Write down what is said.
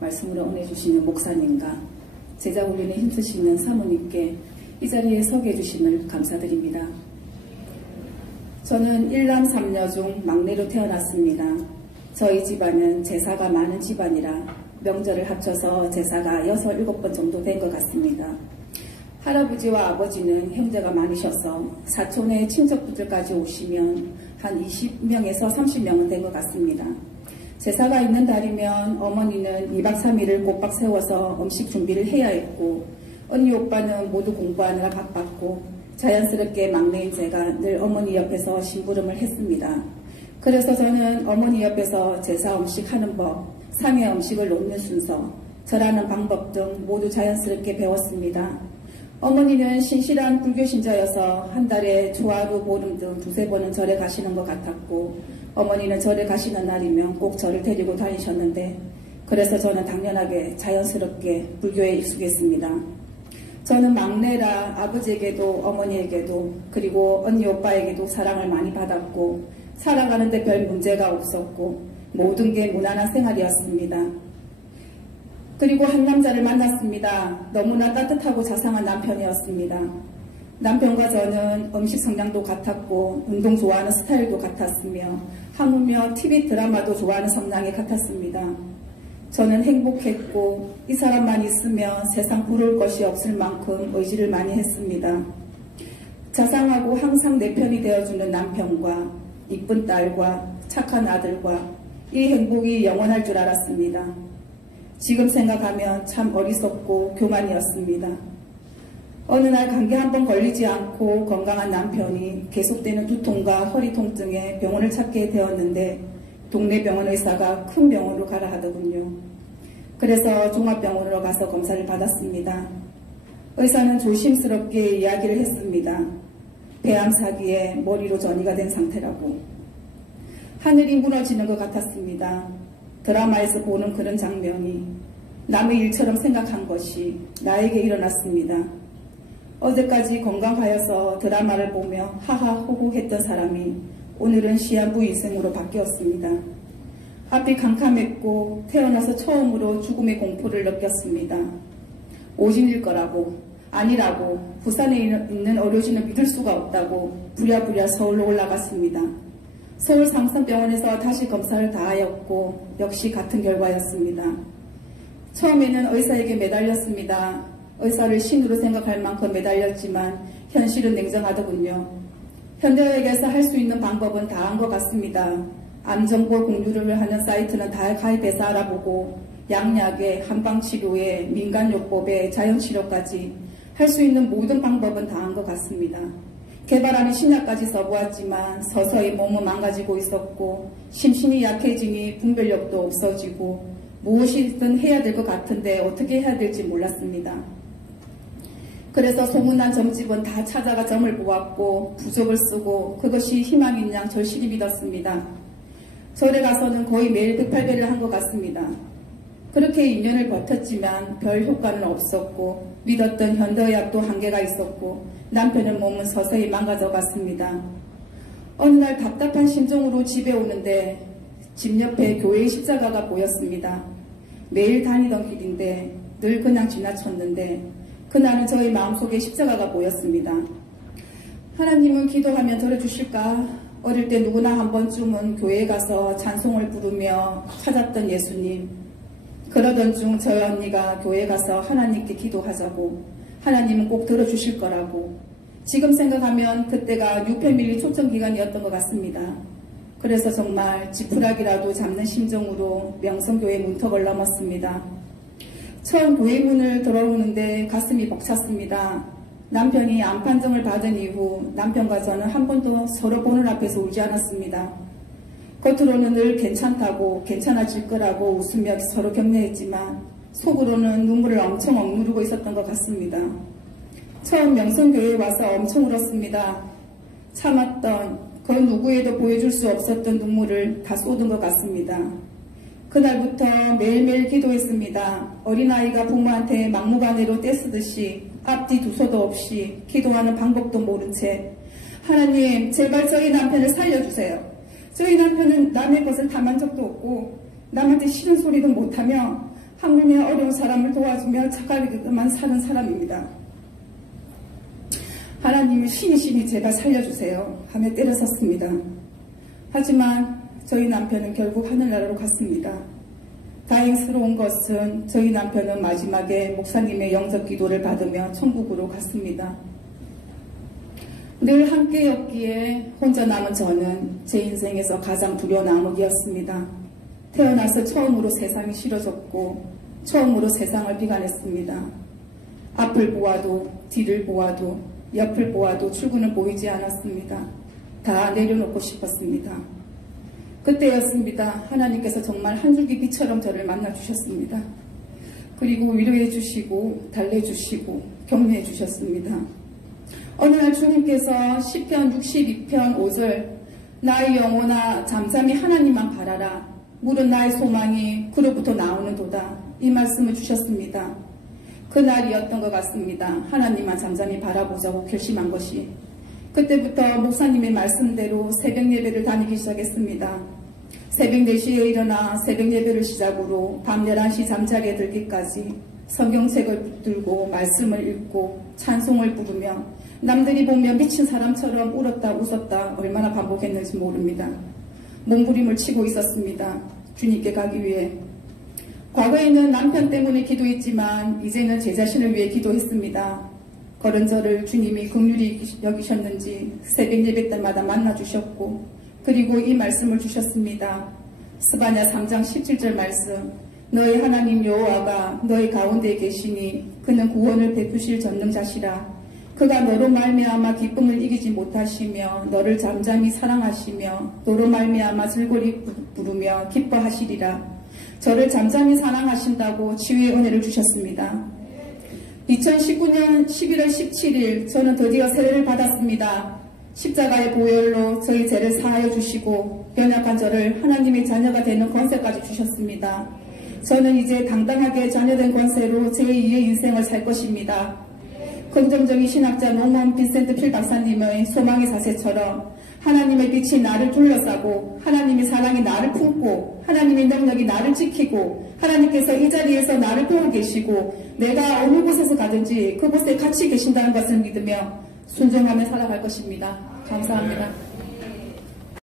말씀으로 은혜 주시는 목사님과 제자 훈련에 힘쓰시는 사모님께 이 자리에 서게 해주심을 감사드립니다. 저는 1남 3녀 중 막내로 태어났습니다. 저희 집안은 제사가 많은 집안이라 명절을 합쳐서 제사가 6, 7번 정도 된 것 같습니다. 할아버지와 아버지는 형제가 많으셔서 사촌의 친척분들까지 오시면 한 20명에서 30명은 된 것 같습니다. 제사가 있는 달이면 어머니는 2박 3일을 꼬박 세워서 음식 준비를 해야 했고, 언니 오빠는 모두 공부하느라 바빴고, 자연스럽게 막내인 제가 늘 어머니 옆에서 심부름을 했습니다. 그래서 저는 어머니 옆에서 제사 음식 하는 법, 상회 음식을 놓는 순서, 절하는 방법 등 모두 자연스럽게 배웠습니다. 어머니는 신실한 불교 신자여서 한 달에 초하루, 보름 등 2~3번은 절에 가시는 것 같았고, 어머니는 절에 가시는 날이면 꼭 저를 데리고 다니셨는데, 그래서 저는 당연하게 자연스럽게 불교에 익숙했습니다. 저는 막내라 아버지에게도 어머니에게도 그리고 언니 오빠에게도 사랑을 많이 받았고, 살아가는데 별 문제가 없었고 모든 게 무난한 생활이었습니다. 그리고 한 남자를 만났습니다. 너무나 따뜻하고 자상한 남편이었습니다. 남편과 저는 음식 성향도 같았고 운동 좋아하는 스타일도 같았으며 하물며 TV 드라마도 좋아하는 성향이 같았습니다. 저는 행복했고 이 사람만 있으면 세상 부러울 것이 없을 만큼 의지를 많이 했습니다. 자상하고 항상 내 편이 되어주는 남편과 이쁜 딸과 착한 아들과 이 행복이 영원할 줄 알았습니다. 지금 생각하면 참 어리석고 교만이었습니다. 어느 날 감기 한 번 걸리지 않고 건강한 남편이 계속되는 두통과 허리 통증에 병원을 찾게 되었는데 동네 병원 의사가 큰 병원으로 가라 하더군요. 그래서 종합병원으로 가서 검사를 받았습니다. 의사는 조심스럽게 이야기를 했습니다. 폐암 사기에 머리로 전이가 된 상태라고. 하늘이 무너지는 것 같았습니다. 드라마에서 보는 그런 장면이 남의 일처럼 생각한 것이 나에게 일어났습니다. 어제까지 건강하여서 드라마를 보며 하하호호 했던 사람이 오늘은 시한부 인생으로 바뀌었습니다. 앞이 캄캄했고 태어나서 처음으로 죽음의 공포를 느꼈습니다. 오진일 거라고, 아니라고, 부산에 있는 의료진을 믿을 수가 없다고 부랴부랴 서울로 올라갔습니다. 서울 상선병원에서 다시 검사를 다 하였고 역시 같은 결과였습니다. 처음에는 의사에게 매달렸습니다. 의사를 신으로 생각할 만큼 매달렸지만 현실은 냉정하더군요. 현대의학에서 할 수 있는 방법은 다 한 것 같습니다. 암정보 공유를 하는 사이트는 다 가입해서 알아보고 양약에 한방치료에 민간요법에 자연치료까지 할 수 있는 모든 방법은 다 한 것 같습니다. 개발하는 신약까지 써보았지만 서서히 몸은 망가지고 있었고 심신이 약해지니 분별력도 없어지고 무엇이든 해야 될 것 같은데 어떻게 해야 될지 몰랐습니다. 그래서 소문난 점집은 다 찾아가 점을 보았고 부적을 쓰고 그것이 희망인 양 절실히 믿었습니다. 절에 가서는 거의 매일 108배를 한 것 같습니다. 그렇게 2년을 버텼지만 별 효과는 없었고 믿었던 현대의학도 한계가 있었고 남편의 몸은 서서히 망가져 갔습니다. 어느 날 답답한 심정으로 집에 오는데 집 옆에 교회의 십자가가 보였습니다. 매일 다니던 길인데 늘 그냥 지나쳤는데 그날은 저희 마음속에 십자가가 보였습니다. 하나님은 기도하면 들어주실까? 어릴 때 누구나 한 번쯤은 교회에 가서 찬송을 부르며 찾았던 예수님. 그러던 중 저희 언니가 교회에 가서 하나님께 기도하자고 하나님은 꼭 들어주실 거라고. 지금 생각하면 그때가 뉴패밀리 초청기간이었던 것 같습니다. 그래서 정말 지푸라기라도 잡는 심정으로 명성교회 문턱을 넘었습니다. 처음 교회 문을 들어오는데 가슴이 벅찼습니다. 남편이 암 판정을 받은 이후 남편과 저는 한 번도 서로 보는 앞에서 울지 않았습니다. 겉으로는 늘 괜찮다고 괜찮아질 거라고 웃으며 서로 격려했지만 속으로는 눈물을 엄청 억누르고 있었던 것 같습니다. 처음 명성교회에 와서 엄청 울었습니다. 참았던 그 누구에도 보여줄 수 없었던 눈물을 다 쏟은 것 같습니다. 그날부터 매일매일 기도했습니다. 어린아이가 부모한테 막무가내로 떼쓰듯이 앞뒤 두서도 없이 기도하는 방법도 모른 채 하나님 제발 저희 남편을 살려주세요. 저희 남편은 남의 것을 탐한 적도 없고 남한테 싫은 소리도 못하며 하물며 어려운 사람을 도와주며 착하게만 사는 사람입니다. 하나님이 신이 제발 살려주세요 하며 때려섰습니다. 하지만 저희 남편은 결국 하늘나라로 갔습니다. 다행스러운 것은 저희 남편은 마지막에 목사님의 영접 기도를 받으며 천국으로 갔습니다. 늘 함께였기에 혼자 남은 저는 제 인생에서 가장 두려운 암흑이었습니다. 태어나서 처음으로 세상이 싫어졌고 처음으로 세상을 비관했습니다. 앞을 보아도 뒤를 보아도 옆을 보아도 출구는 보이지 않았습니다. 다 내려놓고 싶었습니다. 그때였습니다. 하나님께서 정말 한 줄기 빛처럼 저를 만나주셨습니다. 그리고 위로해 주시고 달래주시고 격려해 주셨습니다. 어느 날 주님께서 시편 62편 5절 나의 영혼아 잠잠히 하나님만 바라라 물은 나의 소망이 그로부터 나오는 도다 이 말씀을 주셨습니다. 그날이었던 것 같습니다. 하나님만 잠잠히 바라보자고 결심한 것이. 그때부터 목사님의 말씀대로 새벽 예배를 다니기 시작했습니다. 새벽 4시에 일어나 새벽 예배를 시작으로 밤 11시 잠자리에 들기까지 성경책을 붙들고 말씀을 읽고 찬송을 부르며 남들이 보면 미친 사람처럼 울었다 웃었다 얼마나 반복했는지 모릅니다. 몸부림을 치고 있었습니다. 주님께 가기 위해. 과거에는 남편 때문에 기도했지만 이제는 제 자신을 위해 기도했습니다. 그런 저를 주님이 긍휼히 여기셨는지 새벽 예배 때마다 만나주셨고 그리고 이 말씀을 주셨습니다. 스바냐 3장 17절 말씀 너희 하나님 여호와가 너희 가운데 계시니 그는 구원을 베푸실 전능자시라. 그가 너로 말미암아 기쁨을 이기지 못하시며 너를 잠잠히 사랑하시며 너로 말미암아 즐거이 부르며 기뻐하시리라. 저를 잠잠히 사랑하신다고 치유의 은혜를 주셨습니다. 2019년 11월 17일 저는 드디어 세례를 받았습니다. 십자가의 보혈로 저희 죄를 사하여 주시고 연약한 저를 하나님의 자녀가 되는 권세까지 주셨습니다. 저는 이제 당당하게 자녀된 권세로 제2의 인생을 살 것입니다. 긍정적인 신학자 노먼 빈센트 필 박사님의 소망의 자세처럼 하나님의 빛이 나를 둘러싸고 하나님의 사랑이 나를 품고 하나님의 능력이 나를 지키고 하나님께서 이 자리에서 나를 보고 계시고 내가 어느 곳에서 가든지 그곳에 같이 계신다는 것을 믿으며 순종하며 살아갈 것입니다. 감사합니다.